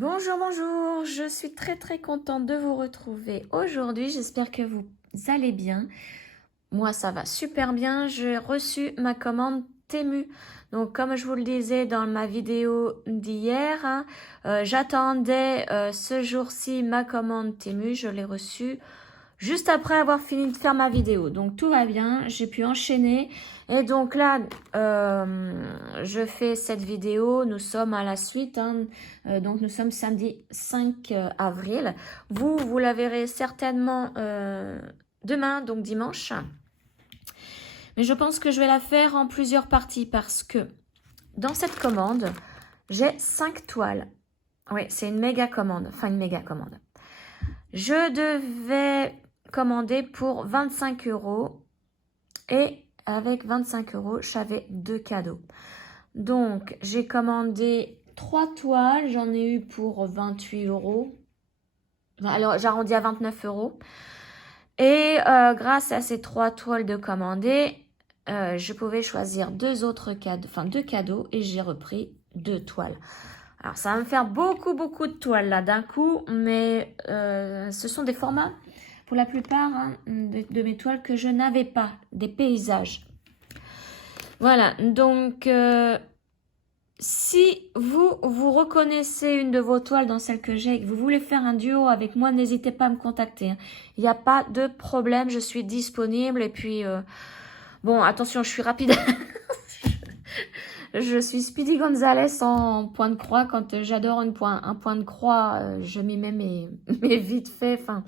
Bonjour, bonjour, je suis très contente de vous retrouver aujourd'hui, j'espère que vous allez bien. Moi ça va super bien, j'ai reçu ma commande Temu. Donc comme je vous le disais dans ma vidéo d'hier, j'attendais ce jour-ci ma commande Temu, je l'ai reçue juste après avoir fini de faire ma vidéo. Donc tout va bien, j'ai pu enchaîner. Et donc là, je fais cette vidéo, nous sommes à la suite, donc nous sommes samedi 5 avril. Vous la verrez certainement demain, donc dimanche. Mais je pense que je vais la faire en plusieurs parties parce que dans cette commande, j'ai 5 toiles. Oui, c'est une méga commande, enfin une méga commande. Je devais commander pour 25 € et avec 25 €, j'avais 2 cadeaux. Donc, j'ai commandé 3 toiles, j'en ai eu pour 28 €. Alors, j'arrondis à 29 €. Et grâce à ces 3 toiles de commandées, je pouvais choisir 2 autres cadeaux, enfin 2 cadeaux et j'ai repris 2 toiles. Alors, ça va me faire beaucoup de toiles là d'un coup, mais ce sont des formats, pour la plupart, de mes toiles que je n'avais pas, des paysages. Voilà, donc si vous reconnaissez une de vos toiles dans celle que j'ai et que vous voulez faire un duo avec moi, n'hésitez pas à me contacter. Il n'y a pas de problème, je suis disponible et puis, bon, attention, je suis rapide. Je suis Speedy Gonzalez en point de croix. Quand j'adore un point de croix, je m'y mets mes vite fait. Enfin,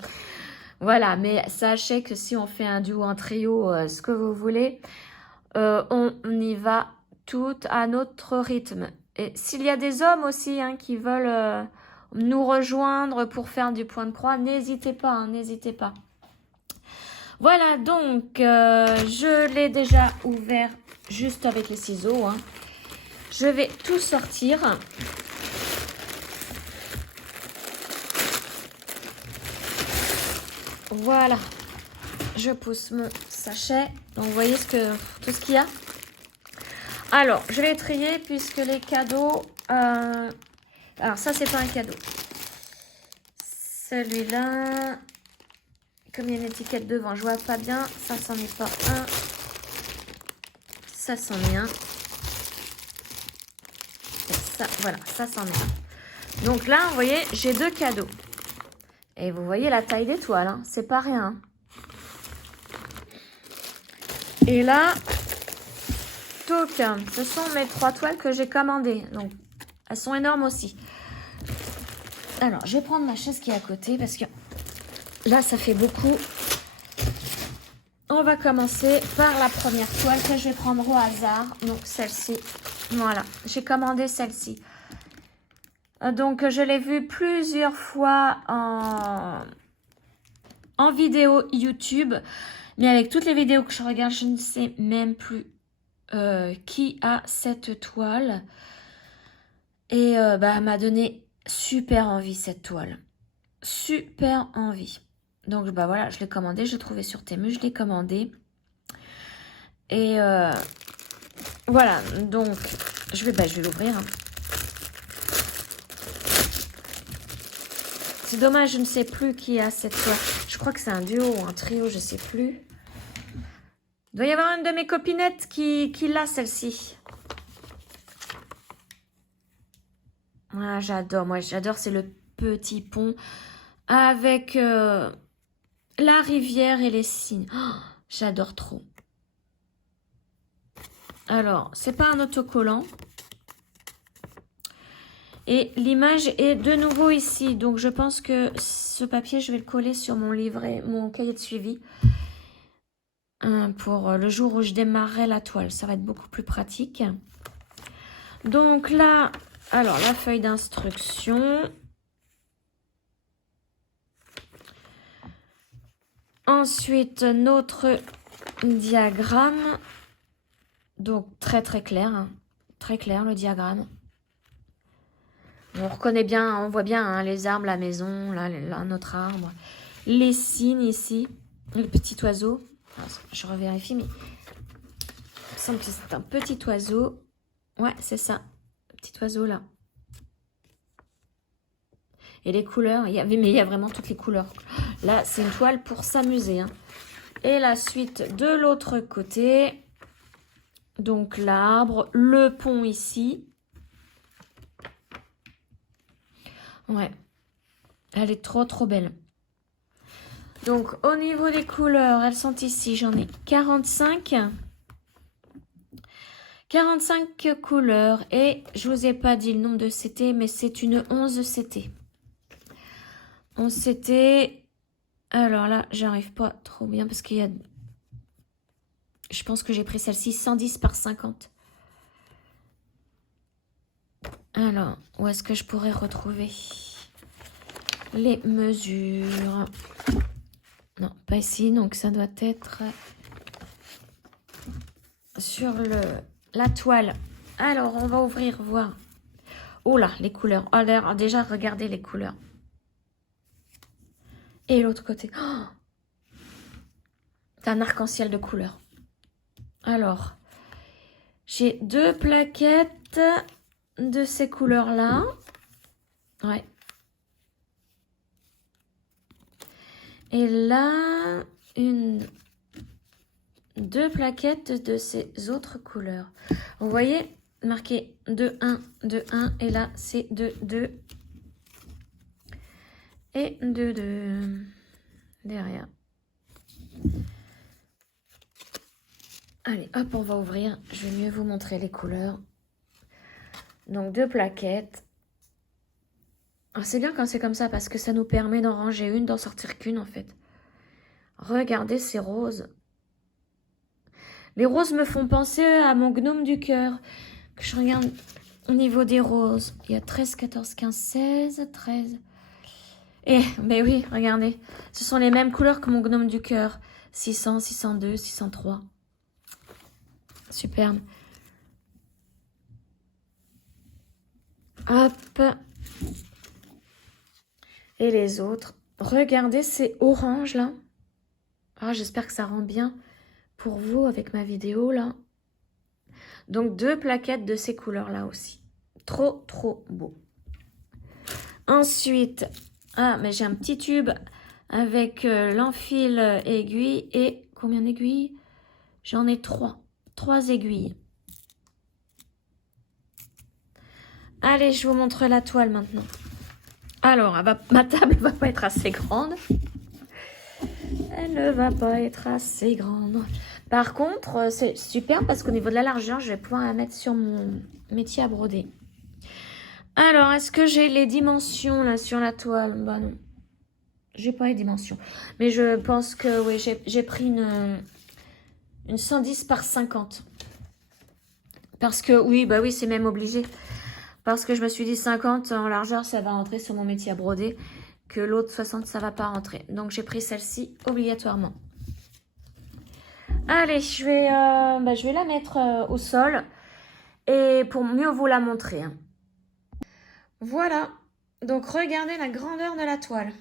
voilà. Mais sachez que si on fait un duo, un trio, ce que vous voulez, on y va tout à notre rythme. Et s'il y a des hommes aussi qui veulent nous rejoindre pour faire du point de croix, n'hésitez pas, n'hésitez pas. Voilà, donc je l'ai déjà ouvert juste avec les ciseaux. Je vais tout sortir. Voilà. Je pousse mon sachet. Donc, vous voyez tout ce qu'il y a. Alors, je vais trier puisque les cadeaux... Alors, ça, c'est pas un cadeau. Celui-là... Comme il y a une étiquette devant, je vois pas bien. Ça, c'en est pas un. Ça, c'en est un. Et ça, voilà, ça, c'en est un. Donc là, vous voyez, j'ai 2 cadeaux. Et vous voyez la taille des toiles, c'est pas rien. Et là, toc, ce sont mes 3 toiles que j'ai commandées. Donc, elles sont énormes aussi. Alors, je vais prendre ma chaise qui est à côté parce que là, ça fait beaucoup. On va commencer par la première toile que je vais prendre au hasard. Donc, celle-ci. Voilà, j'ai commandé celle-ci. Donc, je l'ai vue plusieurs fois en vidéo YouTube. Mais avec toutes les vidéos que je regarde, je ne sais même plus qui a cette toile. Et elle m'a donné super envie cette toile. Super envie. Donc voilà, je l'ai commandé, je l'ai trouvé sur Temu, je l'ai commandé. Et voilà, donc je vais l'ouvrir. C'est dommage, je ne sais plus qui a cette toile. Je crois que c'est un duo ou un trio, je ne sais plus. Il doit y avoir une de mes copinettes qui l'a celle-ci. Ah, j'adore, moi j'adore, c'est le petit pont avec la rivière et les cygnes. Oh, j'adore trop. Alors, c'est pas un autocollant. Et l'image est de nouveau ici. Donc, je pense que ce papier, je vais le coller sur mon livret, mon cahier de suivi. Pour le jour où je démarrerai la toile. Ça va être beaucoup plus pratique. Donc là, alors la feuille d'instruction. Ensuite, notre diagramme. Donc, très clair. Très clair, le diagramme. On reconnaît bien, on voit bien les arbres, la maison, là, notre arbre. Les cygnes ici. Le petit oiseau. Alors, je revérifie, mais il me semble que c'est un petit oiseau. Ouais, c'est ça. Le petit oiseau là. Et les couleurs, mais il y a vraiment toutes les couleurs. Là, c'est une toile pour s'amuser. Hein. Et la suite de l'autre côté. Donc l'arbre, le pont ici. Ouais, elle est trop trop belle. Donc au niveau des couleurs, elles sont ici. J'en ai 45. 45 couleurs. Et je vous ai pas dit le nombre de CT, mais c'est une 11 CT. 11 CT. Alors là, j'arrive pas trop bien parce qu'il y a... Je pense que j'ai pris celle-ci 110 par 50. Alors, où est-ce que je pourrais retrouver les mesures? Non, pas ici. Donc, ça doit être sur la toile. Alors, on va ouvrir, voir. Oh là, les couleurs. Alors, déjà, regardez les couleurs. Et l'autre côté. Oh, c'est un arc-en-ciel de couleurs. Alors, j'ai 2 plaquettes de ces couleurs-là. Ouais. Et là, 2 plaquettes de ces autres couleurs. Vous voyez, marqué 2, 1, 2, 1. Et là, c'est 2, 2. Et 2, 2. Derrière. Allez, hop, on va ouvrir. Je vais mieux vous montrer les couleurs. Donc, 2 plaquettes. C'est bien quand c'est comme ça parce que ça nous permet d'en ranger une, d'en sortir qu'une en fait. Regardez ces roses. Les roses me font penser à mon gnome du cœur. Que je regarde au niveau des roses. Il y a 13, 14, 15, 16, 13. Ben oui, regardez. Ce sont les mêmes couleurs que mon gnome du cœur. 600, 602, 603. Superbe. Hop. Et les autres. Regardez ces oranges là. Ah, j'espère que ça rend bien pour vous avec ma vidéo là. Donc 2 plaquettes de ces couleurs là aussi. Trop trop beau. Ensuite, mais j'ai un petit tube avec l'enfil aiguille et combien d'aiguilles? J'en ai 3. 3 aiguilles. Allez, je vous montre la toile maintenant. Alors, ma table va pas être assez grande. Elle ne va pas être assez grande. Par contre, c'est super parce qu'au niveau de la largeur, je vais pouvoir la mettre sur mon métier à broder. Alors, est-ce que j'ai les dimensions là sur la toile? Bah non. J'ai pas les dimensions. Mais je pense que oui, j'ai pris une 110 par 50. Parce que oui, bah oui, c'est même obligé. Parce que je me suis dit 50 en largeur, ça va rentrer sur mon métier à broder. Que l'autre 60, ça va pas rentrer. Donc, j'ai pris celle-ci obligatoirement. Allez, je vais la mettre au sol. Et pour mieux vous la montrer. Hein. Voilà. Donc, regardez la grandeur de la toile.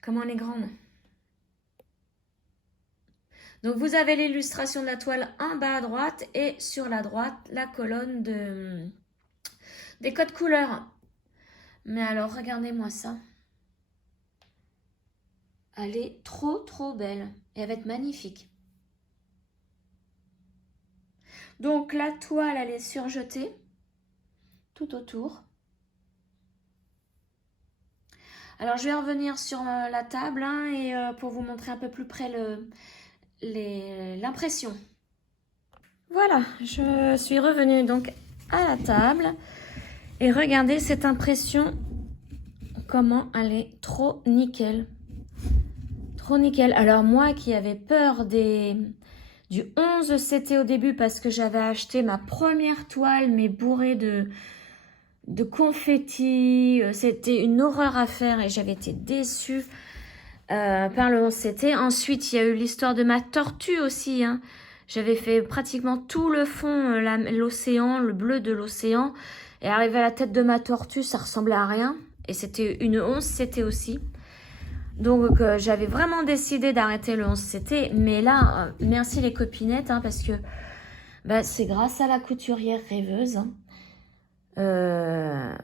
Comment elle est grande. Donc, vous avez l'illustration de la toile en bas à droite. Et sur la droite, la colonne des codes couleurs. Mais alors, regardez-moi ça. Elle est trop, trop belle. Et elle va être magnifique. Donc, la toile, elle est surjetée tout autour. Alors, je vais revenir sur la table hein, et pour vous montrer un peu plus près l'impression. Voilà, je suis revenue donc à la table. Et regardez cette impression, comment elle est trop nickel. Trop nickel. Alors, moi qui avais peur du 11 CT au début parce que j'avais acheté ma première toile, mais bourrée de confettis. C'était une horreur à faire et j'avais été déçue par le 11 CT. Ensuite, il y a eu l'histoire de ma tortue aussi. Hein. J'avais fait pratiquement tout le fond, l'océan, le bleu de l'océan. Et arrivé à la tête de ma tortue, ça ressemblait à rien. Et c'était une 11 CT aussi. Donc, j'avais vraiment décidé d'arrêter le 11 CT. Mais là, merci les copinettes, hein, parce que c'est grâce à la couturière rêveuse. Hein.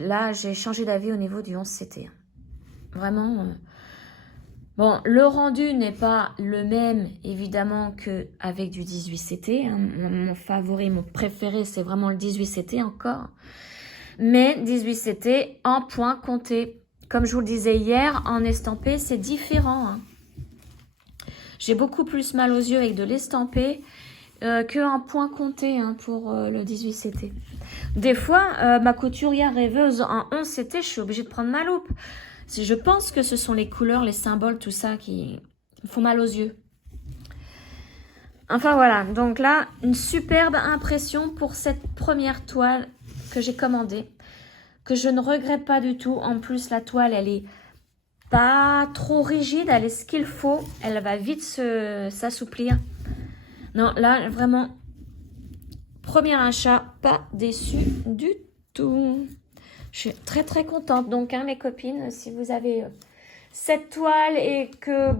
là, j'ai changé d'avis au niveau du 11CT. Vraiment. Bon, le rendu n'est pas le même, évidemment, qu'avec du 18CT. Hein. Mon favori, mon préféré, c'est vraiment le 18CT encore. Mais 18CT en point compté. Comme je vous le disais hier, en estampé, c'est différent. Hein. J'ai beaucoup plus mal aux yeux avec de l'estampé qu'un point compté hein, pour le 18CT. Des fois, ma couturière rêveuse en 11CT, je suis obligée de prendre ma loupe. Si je pense que ce sont les couleurs, les symboles, tout ça qui me font mal aux yeux. Enfin voilà, donc là, une superbe impression pour cette première toile que j'ai commandée, que je ne regrette pas du tout. En plus, la toile, elle est pas trop rigide, elle est ce qu'il faut. Elle va vite s'assouplir. Non, là, vraiment, premier achat, pas déçu du tout. Je suis très très contente. Donc, hein, mes copines, si vous avez cette toile et que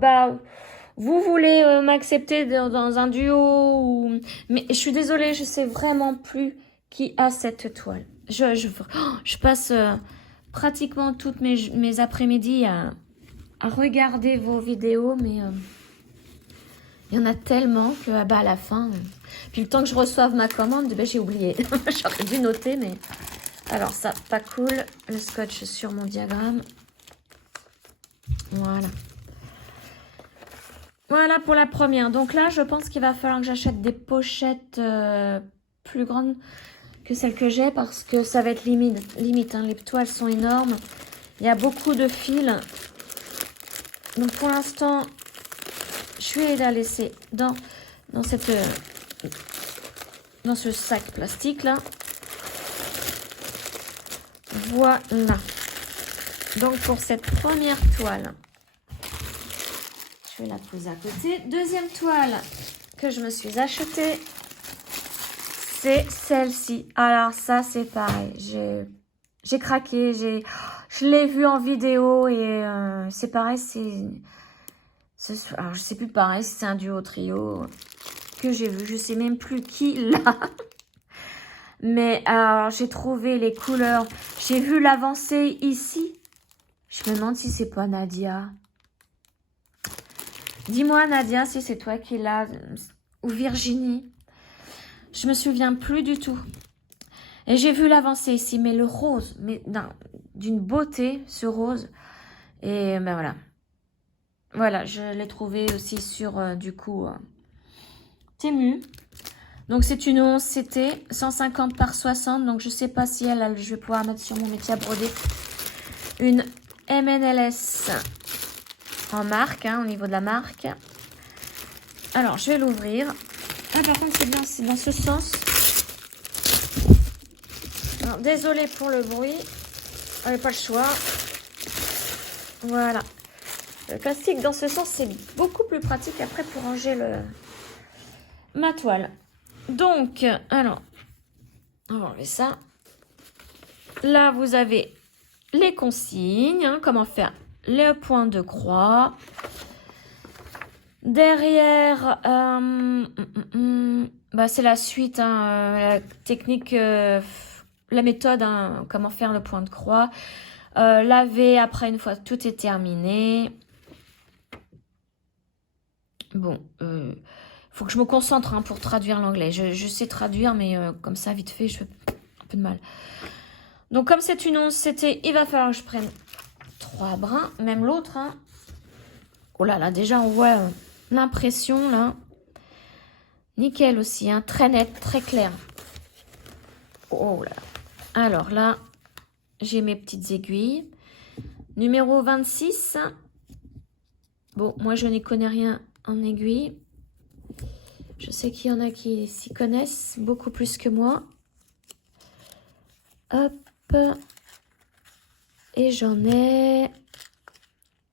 vous voulez m'accepter dans un duo, mais je suis désolée, je sais vraiment plus qui a cette toile. Je passe pratiquement toutes mes après-midi à regarder vos vidéos, mais il y en a tellement que à la fin, puis le temps que je reçoive ma commande, j'ai oublié. J'aurais dû noter, mais alors ça, pas cool. Le scotch sur mon diagramme. Voilà. Voilà pour la première. Donc là, je pense qu'il va falloir que j'achète des pochettes plus grandes que celles que j'ai parce que ça va être limite hein. Les toiles sont énormes. Il y a beaucoup de fils. Donc pour l'instant, je vais la laisser dans ce sac plastique là. Voilà. Donc pour cette première toile, je vais la poser à côté. Deuxième toile que je me suis achetée, c'est celle-ci. Alors ça c'est pareil, j'ai craqué, je l'ai vu en vidéo et c'est pareil, alors je sais plus pareil si c'est un duo trio que j'ai vu, je sais même plus qui l'a. Mais alors j'ai trouvé les couleurs, j'ai vu l'avancée ici. Je me demande si c'est pas Nadia. Dis-moi Nadia si c'est toi qui l'as ou Virginie. Je me souviens plus du tout. Et j'ai vu l'avancée ici, mais le rose, mais d'une beauté ce rose. Et ben voilà. Voilà, je l'ai trouvé aussi sur du coup Temu. Donc c'est une 11CT 150 par 60. Donc je sais pas si je vais pouvoir mettre sur mon métier à broder une MNLS en marque, hein, au niveau de la marque. Alors je vais l'ouvrir. Ah par contre c'est bien, c'est dans ce sens. Alors, désolée pour le bruit. On n'a pas le choix. Voilà. Le plastique dans ce sens c'est beaucoup plus pratique après pour ranger ma toile. Donc, alors, on va enlever ça. Là, vous avez les consignes, hein, comment faire les points de croix. Derrière, c'est la suite, hein, la technique, la méthode, hein, comment faire le point de croix. Laver après une fois tout est terminé. Bon, faut que je me concentre hein, pour traduire l'anglais. Je sais traduire, mais comme ça, vite fait, je fais un peu de mal. Donc, comme c'est une 11CT, il va falloir que je prenne 3 brins. Même l'autre. Hein. Oh là là, déjà, on voit l'impression, là. Nickel aussi, hein, très net, très clair. Oh là là. Alors là, j'ai mes petites aiguilles. Numéro 26. Bon, moi, je n'y connais rien en aiguille. Je sais qu'il y en a qui s'y connaissent beaucoup plus que moi. Hop. Et j'en ai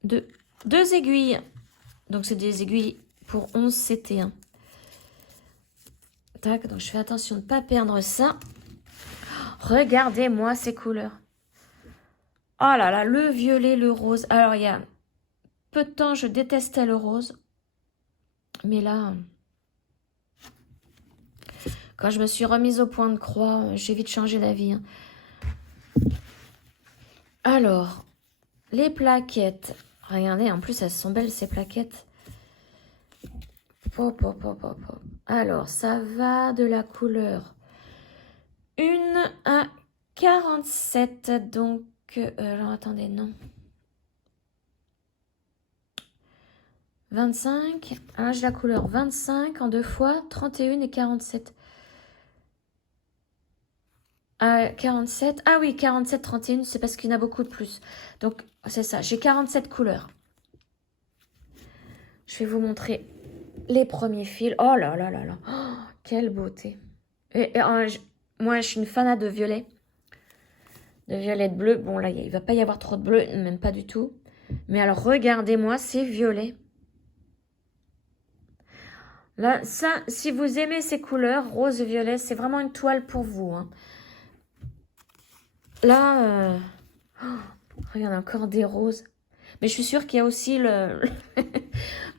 deux aiguilles. Donc, c'est des aiguilles pour 11CT. Hein. Tac, donc je fais attention de ne pas perdre ça. Regardez-moi ces couleurs. Oh là là, le violet, le rose. Alors, il y a peu de temps, je détestais le rose. Mais là, quand je me suis remise au point de croix, j'ai vite changé d'avis. Hein. Alors, les plaquettes. Regardez, en plus, elles sont belles, ces plaquettes. Pop, pop, pop, pop, pop. Alors, ça va de la couleur 1 à 47. Donc, alors, attendez, non. 25. Alors, j'ai la couleur 25 en 2 fois, 31 et 47. 47. Ah oui, 47, 31, c'est parce qu'il y en a beaucoup de plus. Donc, c'est ça. J'ai 47 couleurs. Je vais vous montrer les premiers fils. Oh là là là là. Oh, quelle beauté. Moi, je suis une fanat de violet. De violet de bleu. Bon, là, il ne va pas y avoir trop de bleu, même pas du tout. Mais alors, regardez-moi ces violets. Là, ça, si vous aimez ces couleurs, rose et violet, c'est vraiment une toile pour vous. Hein. Là, regarde, encore des roses. Mais je suis sûre qu'il y a aussi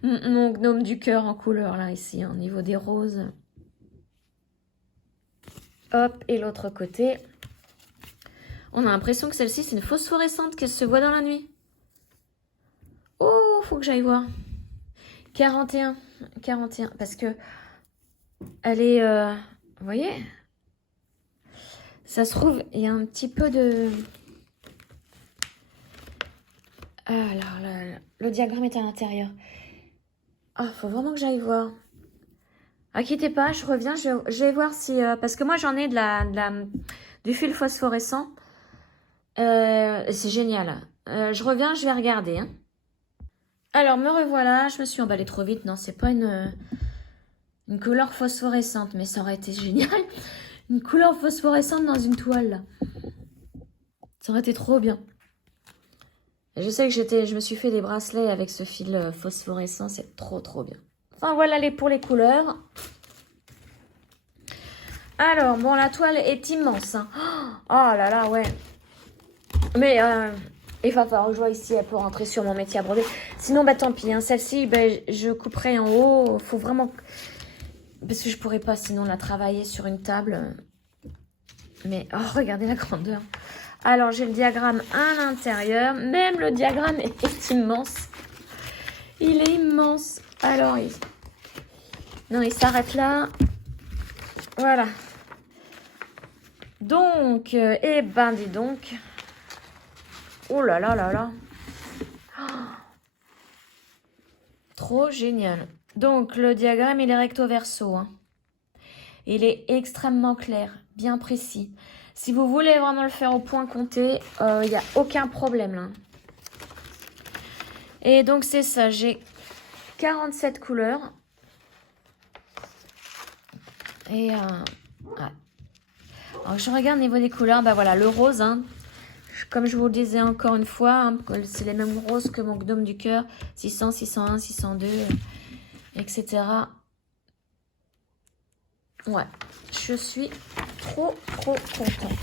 mon gnome du cœur en couleur, là, ici, au niveau des roses. Hop, et l'autre côté. On a l'impression que celle-ci, c'est une phosphorescente qu'elle se voit dans la nuit. Oh, faut que j'aille voir. 41, parce que elle est... vous voyez? Ça se trouve, il y a un petit peu de... Alors, le diagramme est à l'intérieur. Ah, faut vraiment que j'aille voir. Inquiétez pas, je reviens, je vais voir si... parce que moi, j'en ai du fil phosphorescent. C'est génial. Je reviens, je vais regarder. Hein. Alors, me revoilà. Je me suis emballée trop vite. Non, c'est pas une couleur phosphorescente, mais ça aurait été génial. Une couleur phosphorescente dans une toile, là. Ça aurait été trop bien. Et je sais que je me suis fait des bracelets avec ce fil phosphorescent. C'est trop, trop bien. Enfin, voilà pour les couleurs. Alors, bon, la toile est immense. Hein. Oh là là, ouais. Mais il va falloir que je vois ici, elle peut rentrer sur mon métier à broder. Sinon, bah tant pis. Hein, celle-ci, bah, je couperai en haut. Faut vraiment... Parce que je pourrais pas sinon la travailler sur une table. Mais, oh, regardez la grandeur. Alors, j'ai le diagramme à l'intérieur. Même le diagramme est immense. Il est immense. Alors, non, il s'arrête là. Voilà. Donc, eh ben, dis donc. Oh là là là là. Oh. Trop génial. Donc, le diagramme, il est recto verso. Hein. Il est extrêmement clair, bien précis. Si vous voulez vraiment le faire au point compté, il n'y a aucun problème là. Et donc, c'est ça. J'ai 47 couleurs. Et ouais. Alors, je regarde au niveau des couleurs. Bah voilà, le rose, hein. Comme je vous le disais encore une fois, hein, c'est les mêmes roses que mon gnome du cœur. 600, 601, 602, etc. Ouais, je suis trop, trop contente.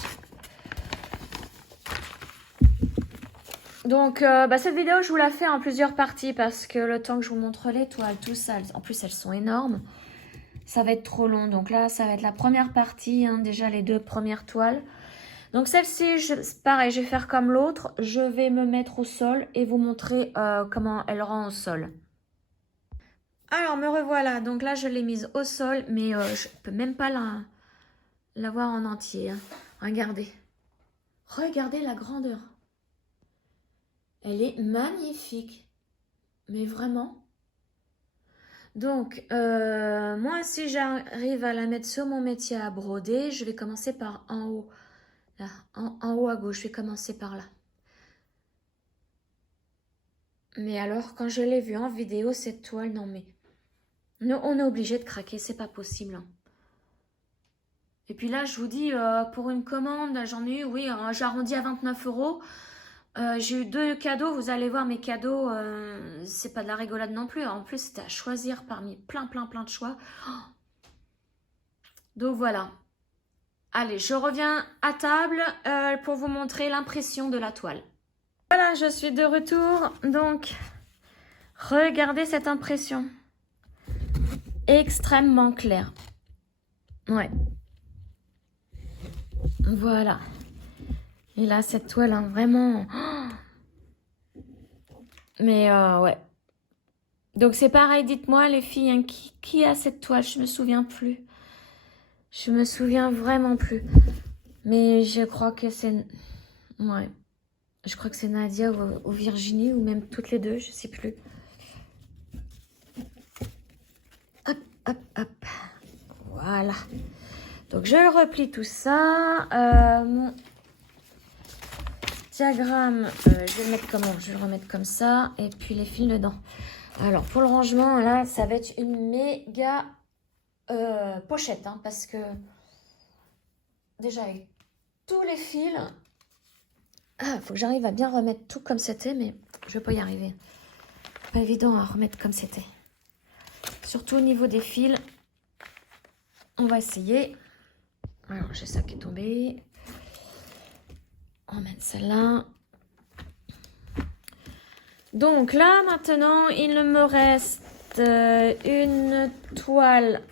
Donc, cette vidéo, je vous la fais en plusieurs parties parce que le temps que je vous montre les toiles, tout ça, en plus, elles sont énormes. Ça va être trop long. Donc là, ça va être la première partie, hein, déjà les 2 premières toiles. Donc celle-ci, pareil, je vais faire comme l'autre. Je vais me mettre au sol et vous montrer comment elle rend au sol. Alors, me revoilà. Donc là, je l'ai mise au sol, mais je ne peux même pas la voir en entier. Hein. Regardez. Regardez la grandeur. Elle est magnifique. Mais vraiment. Donc, moi, si j'arrive à la mettre sur mon métier à broder, je vais commencer par en haut. Là, en haut à gauche, je vais commencer par là. Mais alors, quand je l'ai vue en vidéo, cette toile, non mais... Non, on est obligé de craquer, c'est pas possible. Hein. Et puis là, je vous dis, pour une commande, j'en ai eu, oui, j'arrondis à 29 €. J'ai eu 2 cadeaux, vous allez voir mes cadeaux, c'est pas de la rigolade non plus. En plus, c'était à choisir parmi plein de choix. Oh. Donc voilà. Allez, je reviens à table pour vous montrer l'impression de la toile. Voilà, je suis de retour. Donc, regardez cette impression. Extrêmement claire. Ouais. Voilà. Et là, cette toile, hein, vraiment... Mais ouais. Donc c'est pareil, dites-moi les filles, hein, qui a cette toile? Je me souviens plus. Je me souviens vraiment plus. Mais je crois que c'est... Ouais. Je crois que c'est Nadia ou Virginie, ou même toutes les deux, je sais plus. Hop, hop, hop. Voilà. Donc je replie tout ça. Mon diagramme, je vais le mettre comment? Je vais le remettre comme ça. Et puis les fils dedans. Alors pour le rangement, là, ça va être une méga pochette. Hein, parce que déjà avec tous les fils... Ah, faut que j'arrive à bien remettre tout comme c'était, mais je vais pas y arriver. Pas évident à remettre comme c'était. Surtout au niveau des fils. On va essayer. Alors, j'ai ça qui est tombé. On met celle-là. Donc là, maintenant, il me reste une toile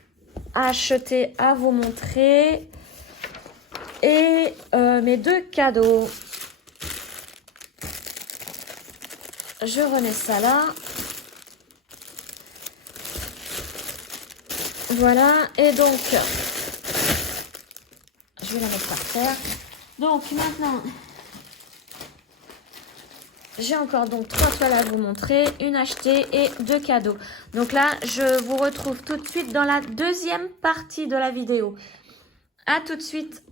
à acheter, à vous montrer. Et mes deux cadeaux. Je remets ça là. Voilà. Et donc, je vais la mettre par terre. Donc maintenant, j'ai encore donc 3 toiles à vous montrer, une achetée et 2 cadeaux. Donc là, je vous retrouve tout de suite dans la deuxième partie de la vidéo. À tout de suite.